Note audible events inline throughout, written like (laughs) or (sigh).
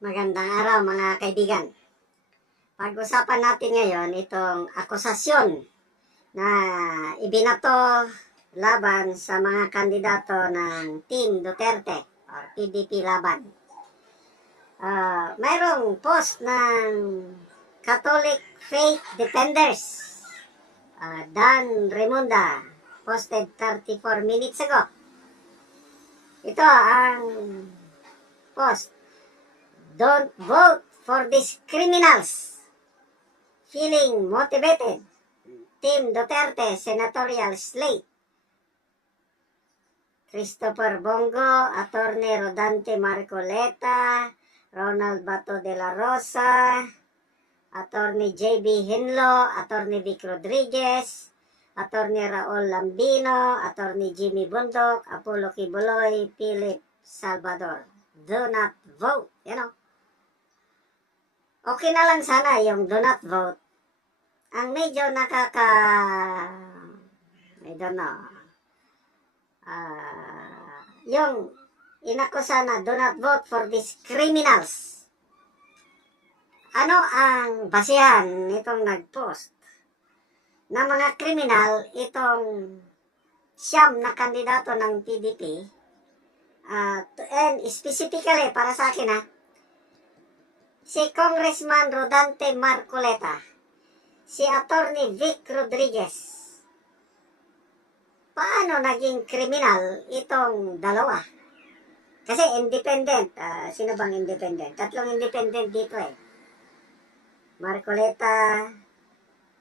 Magandang araw mga kaibigan. Pag-usapan natin ngayon itong akusasyon na ibinato laban sa mga kandidato ng Team Duterte or PDP laban. Ah, mayroong post ng Catholic Faith Defenders ah, Dan Remunda posted 34 minutes ago. Ito ang post Don't vote for these criminals. Feeling motivated. Team Duterte Senatorial Slate. Christopher Bongo, Attorney Rodante Marcoleta, Ronald Bato de la Rosa, Attorney J.B. Hinlo, Attorney Vic Rodriguez, Attorney Raul Lambino, Attorney Jimmy Bundok, Apollo Kibuloy, Philip Salvador. Do not vote. You know? Okay na lang sana yung do not vote. Ang medyo nakaka... I don't know. Ah, yung inakusa na do not vote for these criminals. Ano ang basihan nitong nag-post? Na mga kriminal, itong siyam na kandidato ng PDP, ah, to- and specifically para sa akin ha, si Congressman Rodante Marcoleta, si Attorney Vic Rodriguez. Paano naging kriminal itong dalawa? Kasi independent. ah, sino bang independent? Tatlong independent dito eh. Marcoleta,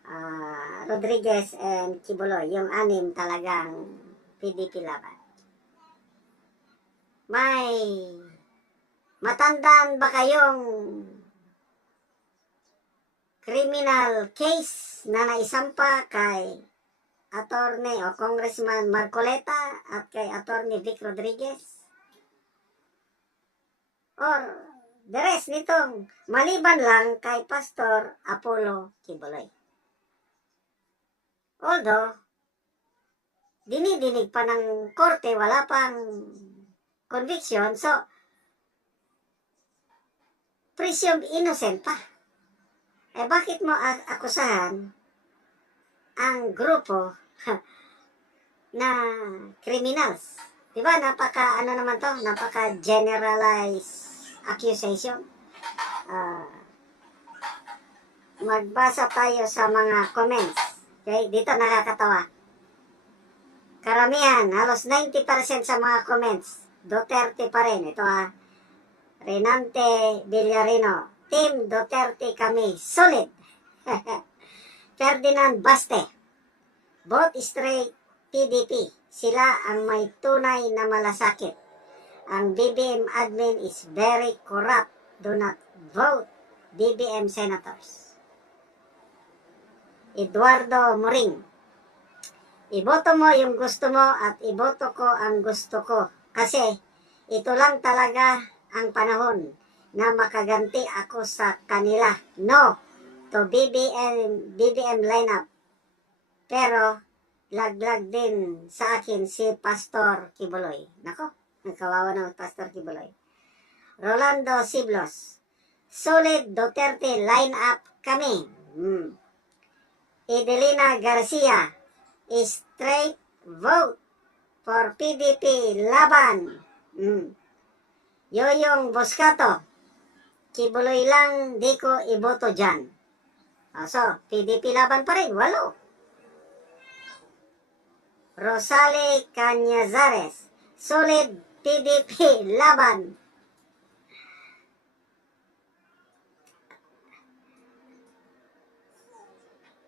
ah, Rodriguez, and Kibuloy. Yung anim talagang PDP laban. May matandaan ba kayong criminal case na naisampa kay Attorney o Congressman Marcoleta at kay Attorney Vic Rodriguez? Or the rest nitong maliban lang kay Pastor Apollo Kibuloy. Although, dinidinig pa ng korte, wala pang conviction, so presumed innocent pa. Eh bakit mo akusahan ang grupo (laughs) na criminals? Di ba? Napaka, ano naman to? Napaka generalized accusation. Ah, magbasa tayo sa mga comments. Okay? Dito nakakatawa. Karamihan, halos 90% sa mga comments, Duterte pa rin. Ito ha. Renante Villarino. Team Duterte kami. Solid. (laughs) Ferdinand Baste. Both straight PDP. Sila ang may tunay na malasakit. Ang BBM admin is very corrupt. Do not vote BBM senators. Eduardo Moring. Iboto mo yung gusto mo at iboto ko ang gusto ko. Kasi ito lang talaga ang panahon na makaganti ako sa kanila. No to BBM, BBM lineup. Pero laglag din sa akin si Pastor Kibuloy. Nako, nagkawawa ng Pastor Kibuloy. Rolando Siblos. Solid Duterte lineup kami. Hmm. Edelina Garcia. Straight vote for PDP laban. Hmm. Yoyong Boscato. Kibuloy lang, di ko iboto dyan. Ah, so, PDP laban pa rin, walo. Rosale Cañazares. Solid PDP (laughs) laban.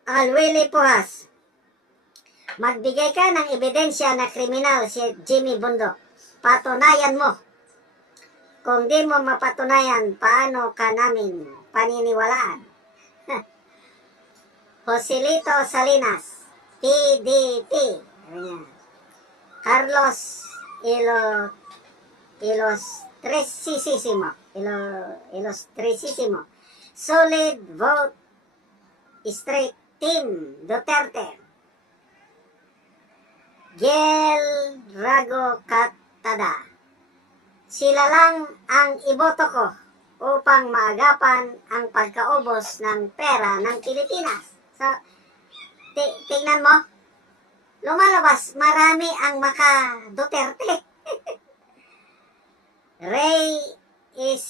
Alwili Puhas. Magbigay ka ng ebidensya na kriminal si Jimmy Bundok. Patunayan mo. Kung di mo mapatunayan, paano ka namin paniniwalaan? (laughs) Joselito Salinas, PDP. Carlos Ilo Ilos Tresisimo. Ilo Ilos Tresisimo. Solid vote straight team Duterte. Gel Rago Katada. Sila lang ang iboto ko. upang maagapan ang pagkaubos ng pera ng Pilipinas. So, ti- tingnan mo, lumalabas, marami ang maka Duterte. (laughs) Ray is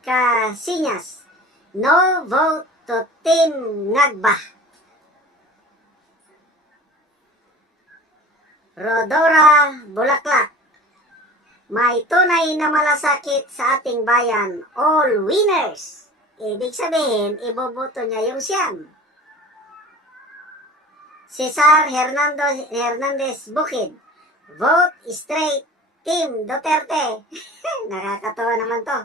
Casinas. No vote to Team Ngagba. Rodora Bulaklak. May tunay na malasakit sa ating bayan. All winners. Ibig sabihin, iboboto niya yung siyam. Cesar Hernando Hernandez Bukid. Vote straight. Team Duterte. (laughs) Nakakatawa naman to.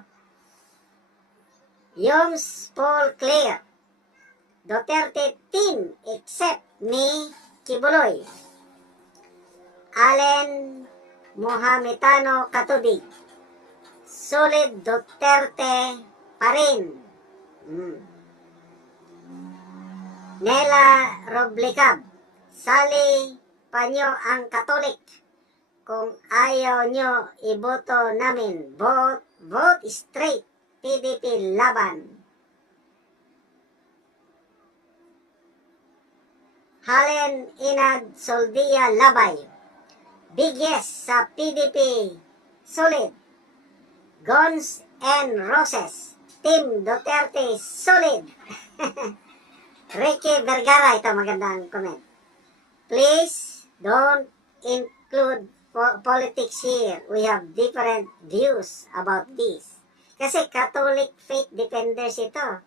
Yoms Paul Clear. Duterte team except ni Kibuloy. Allen Mohametano Katubig. Solid Duterte pa rin. Mm. Nela Roblicab. Sali Panyo ang Katolik. Kung ayaw nyo, iboto namin. Vote, vote straight. PDP laban. Halen Inad Soldia Labay. Big yes sa PDP. Solid. Guns and Roses. Team Duterte solid. (laughs) Ricky Vergara, ito magandang comment. Please don't include po- politics here. We have different views about this. Kasi Catholic faith defenders ito.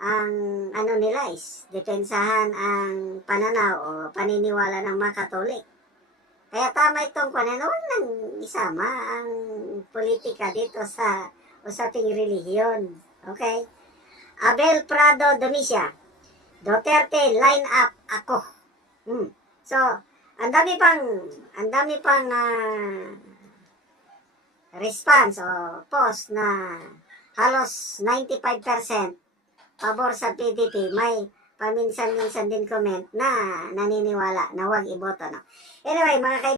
Ang ano nila is depensahan ang pananaw o paniniwala ng mga Katolik. Kaya tama itong kunan, huwag nang isama ang politika dito sa usaping relihiyon. Okay? Abel Prado Domicia. Duterte line up ako. Hmm. So, ang dami pang ang dami pang ah, response o post na halos 95% pabor sa PDP. May paminsan-minsan din comment na naniniwala na huwag iboto. No? Anyway, mga kaibigan,